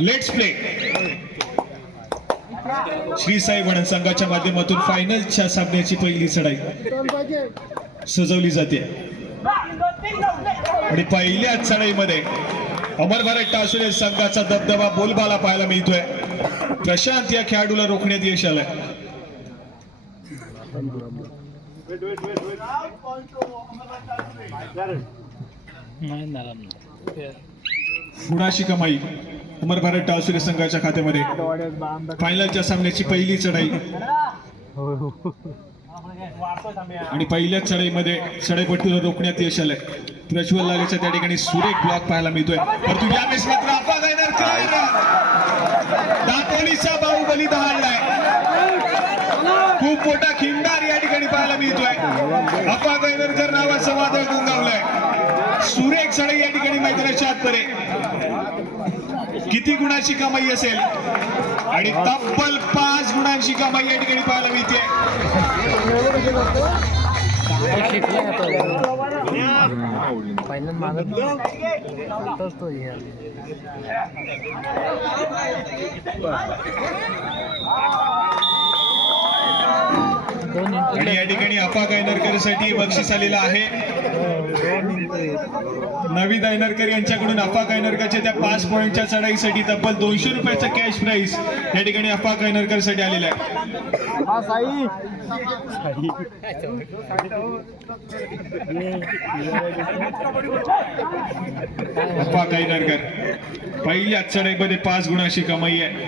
Let's play. Shri Sai वणन संघाच्या माध्यमातून फायनलच्या सामन्याची पहिली चढाई सजवली जाते आणि पहिल्या चढाईमध्ये अमर भारत टासुरे संघाचा दबदबा बोलबाला पाहायला मिळतोय. प्रशांत या खेळाडूला रोखण्यात यश आलंय. गुणाची कमाई अमर भारत टासुरे संघाच्या खात्यामध्ये. फायनलच्या सामन्याची पहिली चढाई आणि पहिल्या चढाईमध्ये चढाईपट्टीला रोखण्यात यश आलंय. प्रज्वल लालेच्या त्या ठिकाणी सुरेख ब्लॉक पाहायला मिळतोय. परंतु यावेळेस मात्र अफा गायनरकर दापोलीचा बाहुबली दहाडलाय. खूप मोठा खिंडार या ठिकाणी पाहायला मिळतोय. अफा गायनरकर नावाचं वादळ गुंगावलंय. सुरेख चढाई या ठिकाणी मैदानाच्या आतमध्ये. किती गुणाची कमाई असेल आणि तब्बल 5 गुणांची कमाई या ठिकाणी पाहायला मिळते. आणि या ठिकाणी अफा गायनरकरसाठी बक्षीस आलेलं आहे. नवीद गायनरकर यांच्याकडून अफा गायनरकरच्या त्या 5 पॉईंटच्या चढाईसाठी तब्बल 200 रुपयाचा कॅश प्राइस या ठिकाणी अफा गायनरकरसाठी आलेला आहे. अफा गायनरकर पहिल्या चढाईमध्ये 5 गुणाची कमाई आहे.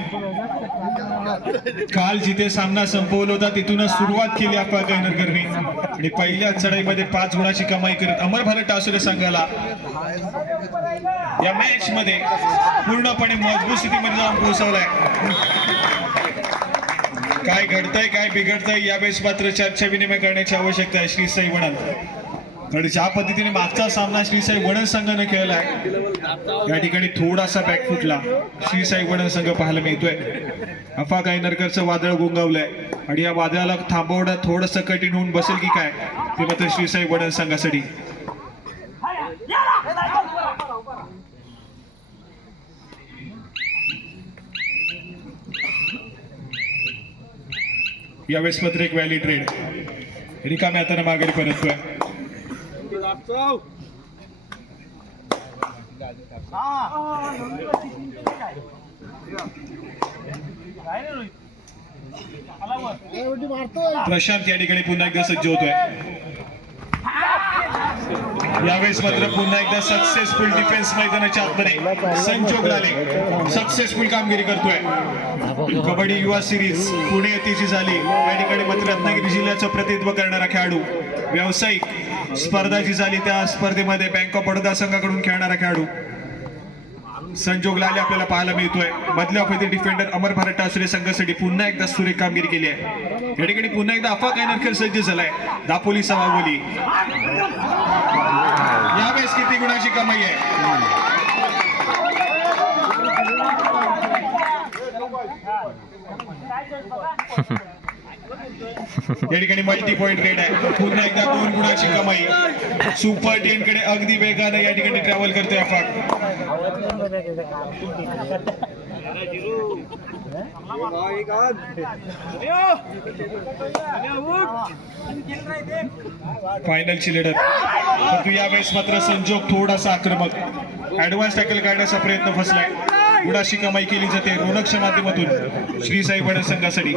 काल जिथे सामना संपवला होता तिथूनच सुरुवात केली अफा गायनरकरने आणि पहिल्या चढाईमध्ये 5 गुणाची कमाई करत अमर भारत टासुरे संघाला या मॅच मध्ये पूर्णपणे मजबूत स्थितीमध्ये जाऊन पोहोचवलाय. काय घडतंय काय बिघडतंय यावेळेस मात्र चर्चा विनिमय करण्याची आवश्यकता आहे. श्री साई वणन कारण ज्या पद्धतीने मागचा सामना श्री साई वणन संघाने खेळलाय या ठिकाणी थोडासा बॅकफुटला श्री साई वणन संघ पाहायला मिळतोय. अफा गायनरकरचं वादळ गुंगावलंय आणि या वादळाला थांबवणं थोडंसं कठीण होऊन बसेल की काय ते मात्र श्री साई वणन संघासाठी. यावेळेस मात्र एक व्हॅली ट्रेड रिकाम्या हाताने माघारी परततोय. प्रशांत या ठिकाणी पुन्हा एकदा सज्ज होतोय. यावेळेस मात्र पुन्हा एकदा सक्सेसफुल डिफेन्स मैदानाच्या आतमध्ये संजोग लाले सक्सेसफुल कामगिरी करतोय. कबड्डी युवा सिरीज पुणे येथेची झाली. या ठिकाणी मात्र रत्नागिरी जिल्ह्याचं प्रतिनिधित्व करणारा खेळाडू व्यावसायिक स्पर्धा जी झाली त्या स्पर्धेमध्ये बँक ऑफ बडोदा संघाकडून खेळणारा खेळाडू संजोग लाले आपल्याला पाहायला मिळतोय. मधल्या ऑफ डिफेंडर अमर भारत टासुरे संघासाठी पुन्हा एकदा सुरेख कामगिरी केली आहे. या ठिकाणी पुन्हा एकदा अफा गायनरकर सज्ज झालाय. दापोलीचा बाहुबली यावेळेस किती गुणाची कमाई आहे. या ठिकाणी मल्टी पॉइंट रेड आहे. पुन्हा एकदा 2 गुणाची कमाई. सुपर 10 कडे अगदी वेगाने या ठिकाणी ट्रॅव्हल करतोय अफा. फायनलची लढत परंतु यावेळेस मात्र संजोग थोडासा आक्रमक ऍडव्हान्स टॅकल काढण्याचा प्रयत्न फसलाय. गुणाची कमाई केली जाते रोनकच्या माध्यमातून श्री साई वणन संघासाठी.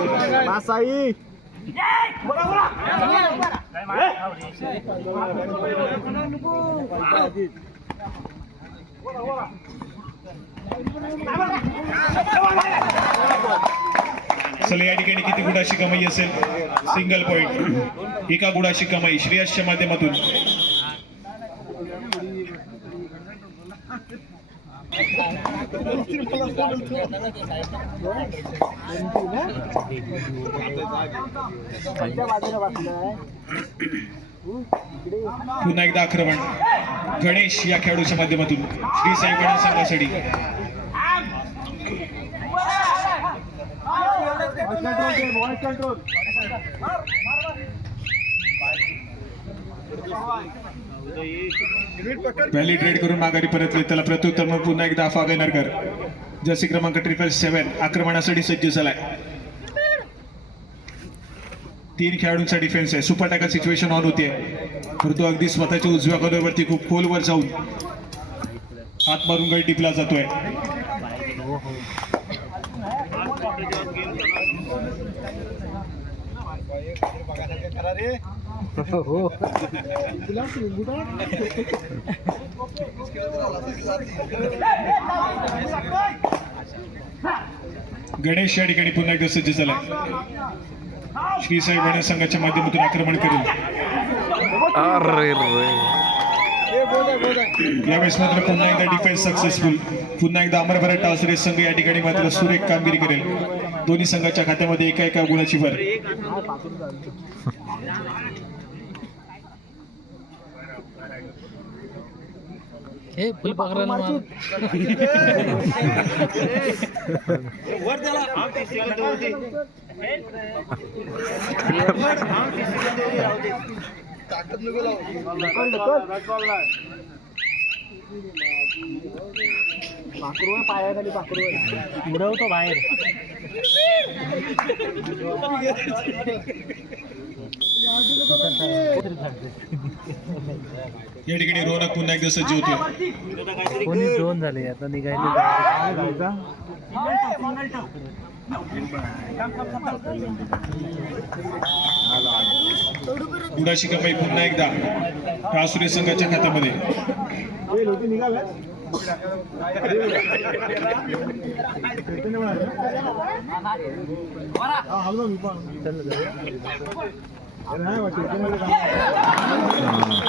चला या ठिकाणी किती गुणाची कमाई असेल. सिंगल पॉइंट 1 गुणाची कमाई श्रेयसच्या माध्यमातून. पुन्हा एकदा आक्रमण गणेश या खेळाडूच्या माध्यमातून श्री साई वणन संघासाठी. व्हॅली ट्रेड करून माघारी परतले. त्याला प्रत्युत्तर म्हणून पुन्हा एकदा अफा गायनरकर जर्सी क्रमांक 777 आक्रमणासाठी सज्ज झालाय. 3 खेळाडूंचा डिफेन्स आहे. सुपर टॅकल सिच्युएशन ऑन होतीये, परंतु अगदी स्वतःच्या उजव्या कॉर्नरवरती खूप खोलवर जाऊन हात मारून गळ टिपला जातोय. गणेश या ठिकाणी पुन्हा एकदा सज्ज झाला. श्री साई वण संघाच्या माध्यमातून आक्रमण करेल. यावेळेस मात्र पुन्हा एकदा डिफेन्स सक्सेसफुल. पुन्हा एकदा अमर भरत टावसरे संघ या ठिकाणी मात्र सुरेख कामगिरी करेल. दोन्ही संघाच्या खात्यामध्ये एका गुणाची भर. हे फुल पकडायला मार. पायाखाली पाखरू उडवतो बाहेर. या ठिकाणी रोनक पुन्हा एकदा सज्ज होतोय. कोणी दोन झाले आता निघायला. गुडाची कमाई पुन्हा एकदा रासुरे संघाच्या खात्यामध्ये.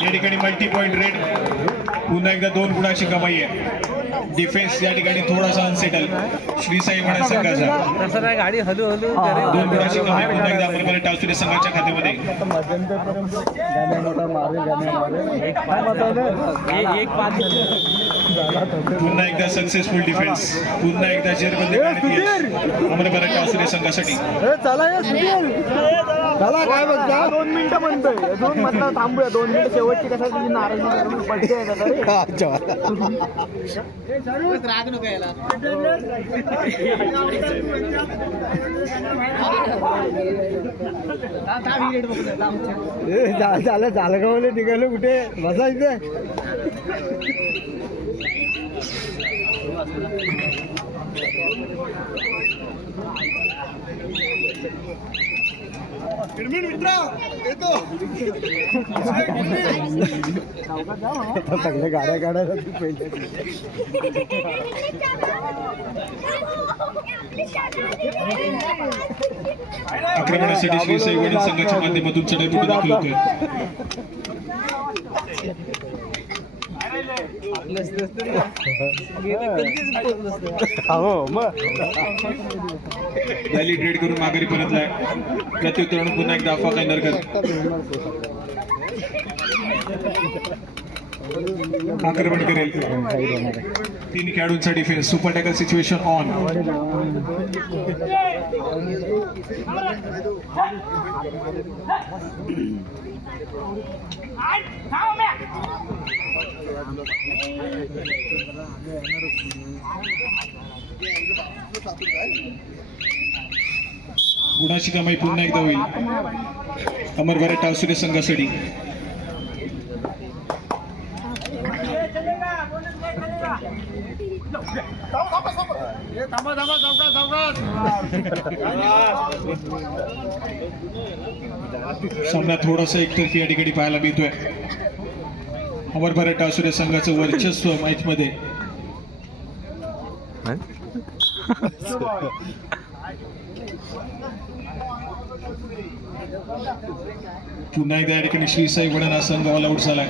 या ठिकाणी मल्टी पॉइंट रेड. पुन्हा एकदा 2 गुणाची कमाई आहे. डिफेन्स या ठिकाणी थोडासा अनसेटल श्री साई वण संघाचा. तसं नाही, गाडी हलू 2 गुणाची कमाई पुन्हा एकदा अमर टावसरे संघाच्या खात्यामध्ये. पुन्हा एकदा सक्सेसफुल डिफेन्स. पुन्हा एकदा जेरबंदी अमर टावसरे संघासाठी. काय बघता 2 मिनिटं म्हणतोय. 2 म्हणता थांबूया. 2 मिनिटं शेवटची कशा तुझी नाराजी पडते झालं झालं का मला निघालं कुठे बसायचं. सगळ्या गाड्या काढायला पहिले. आक्रमणासाठी श्री साई वण संघाच्या माध्यमातून चढाई दाखल होतोय. रॅली ट्रेड करून माघारी परतलाय. प्रत्युत्तरानं पुन्हा एकदा अफवा काय नरगत आक्रमण करेल. 3 खेळाडूंचा defence. Super tackle situation on. गुणाची कमाई पुन्हा एकदा होईल अमर भरत टावसरे संघासाठी. सामना थोडासा एकतर्फी या ठिकाणी पाहायला मिळतोय. अमर भरत टावसरे संघाचं वर्चस्व मॅच मध्ये. पुन्हा एकदा या ठिकाणी श्री साई वण हा संघ ऑल आउट झालाय.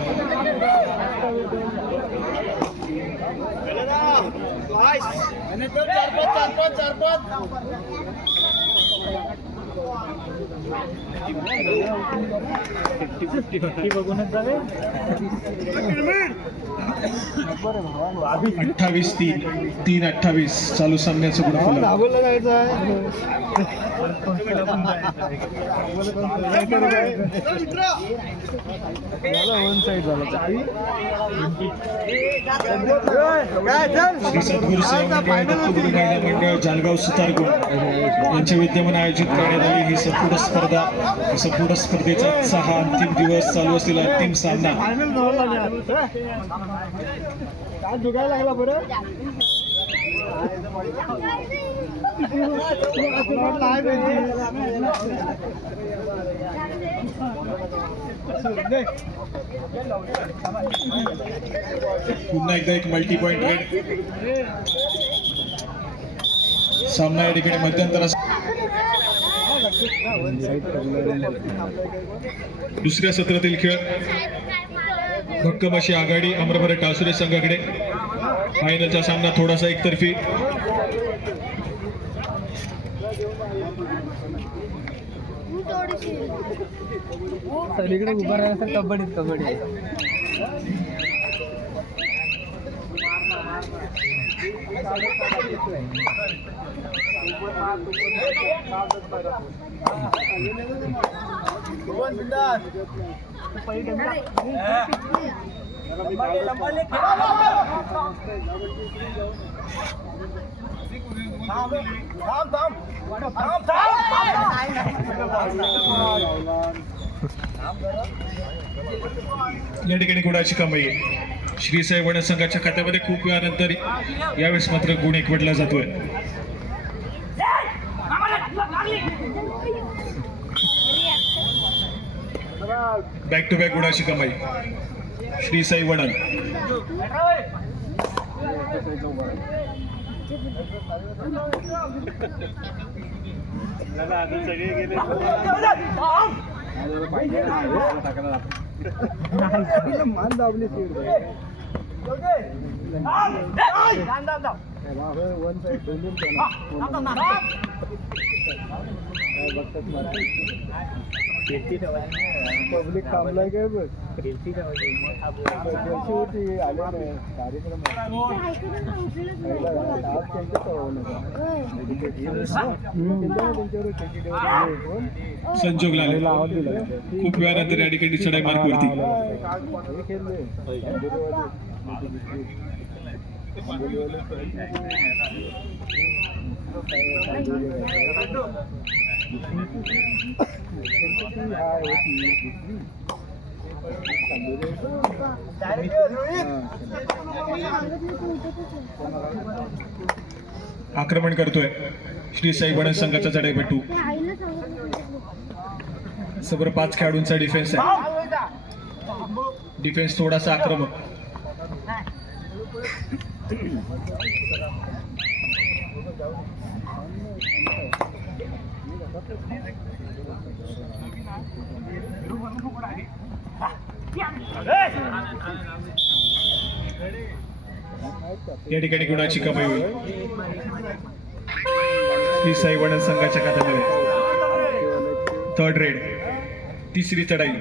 बघूनच जावे 28-3 चालू सामन्याचं गुणफलक. दाबोला जायचं आहे वन साईड झाला श्री सद्गुरू सेवा मंडळ दत्तगुरू महिला मंडळ जळगाव सुतारगुण यांच्या विद्यमान आयोजित करण्यात आली ही संपूर्ण स्पर्धा. संपूर्ण स्पर्धेचा आजचा हा अंतिम दिवस, चालू असलेला अंतिम सामना. फायनल काय जुगायला लागला बरं पुन्हा एकदा एक मल्टी पॉइंट रेड सामना या ठिकाणी मध्यंतरा. दुसऱ्या सत्रातील खेळ भक्कम अशी आघाडी अमरभर टासुरे संघाकडे. फायनलचा सामना थोडासा एकतर्फी. सगळीकडे उभा राहायचं कबड्डी आहे. या ठिकाणी गुणाची कमाई आहे. श्री साई वण संघाच्या खात्यामध्ये खूप वेळानंतर यावेळेस मात्र गुण एकवटला जातोय. बॅक टू बॅक गुणाची कमाई श्री साई वडन. मान दाबली वन साईड पब्लिक थांबलाय काय बघ होती आले नाही कार्यक्रम संजोग लागले. खूप वेळानंतर या ठिकाणी चढाई मार्कवरती. आक्रमण करतोय श्री साई वण संघाचा चढाईपटू. समोर 5 खेळाडूंचा डिफेन्स आहे. डिफेन्स थोडासा आक्रमक. या ठिकाणी गुणाची कमाई होईल श्री साई वण संघाच्या खात्यामध्ये. 3rd रेड, 3री चढाई.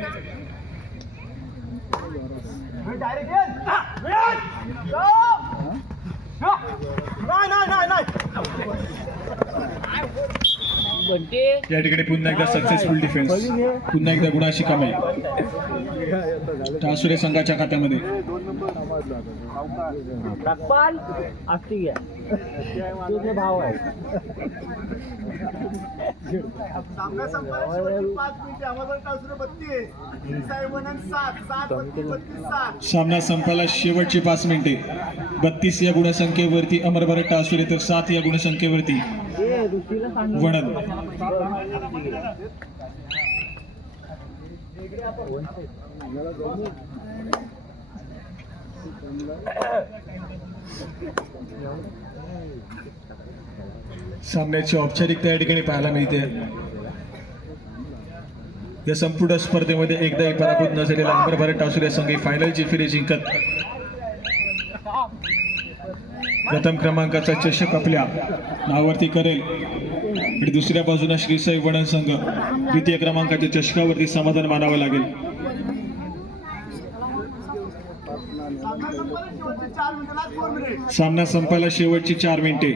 या ठिकाणी पुन्हा एकदा सक्सेसफुल डिफेन्स, पुन्हा एकदा गुणाची कमाई टासुरे संघाच्या खात्यामध्ये. भाव आहे सामना संपायला शेवटची 5 मिनिटे. 32 या गुणसंख्येवरती अमरभर टासुरे तर 7 या गुणसंख्येवरती वणन. सामन्याची औपचारिकता या ठिकाणी पाहायला मिळते. या संपूर्ण स्पर्धेमध्ये एकदाही पराभूत न झालेला अमरभर टासुरे संघ फायनलची फेरी जिंकत प्रथम क्रमांकाचा चषक आपल्या नावावरती करेल आणि दुसऱ्या बाजूला श्री साई वणन संघ द्वितीय क्रमांकाच्या चषकावरती समाधान मानावं लागेल. सामना संपायला शेवटची 4 मिनिटे.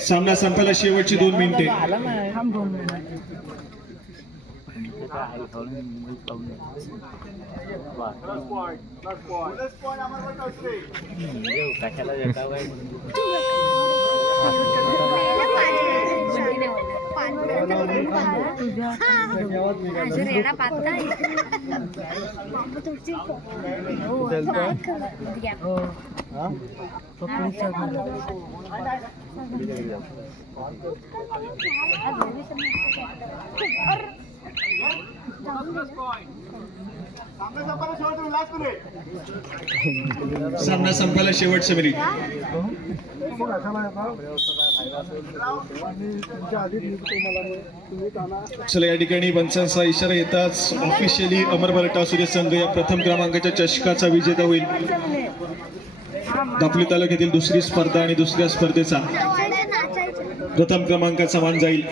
सामना संपायला शेवटची 2 मिनिटे. सामना संपायला शेवटचं मिनिट. चला या ठिकाणी पंचांचा इशारा येताच ऑफिशियली अमर टासुरे संघ या प्रथम क्रमांकाच्या चषकाचा विजेता होईल. दापोली तालुक्यातील दुसरी स्पर्धा आणि दुसऱ्या स्पर्धेचा प्रथम क्रमांकाचा मान जाईल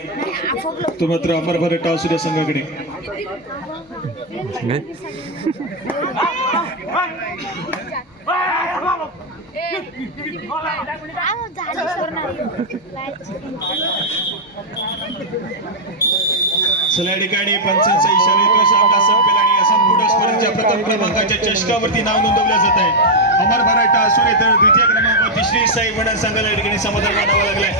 तो मात्र अमर टासुरे संघाकडे. चला या ठिकाणी पंचांचा इशारा येतो. सामना संपेल आणि या संपूर्ण स्पर्धेच्या प्रथम क्रमांकाच्या चषकावरती नाव नोंदवलं जात आहे. अमर टासुरे तर द्वितीय क्रमांकावरती श्री साई वणन संघाला या ठिकाणी समाधान मानावं लागलंय.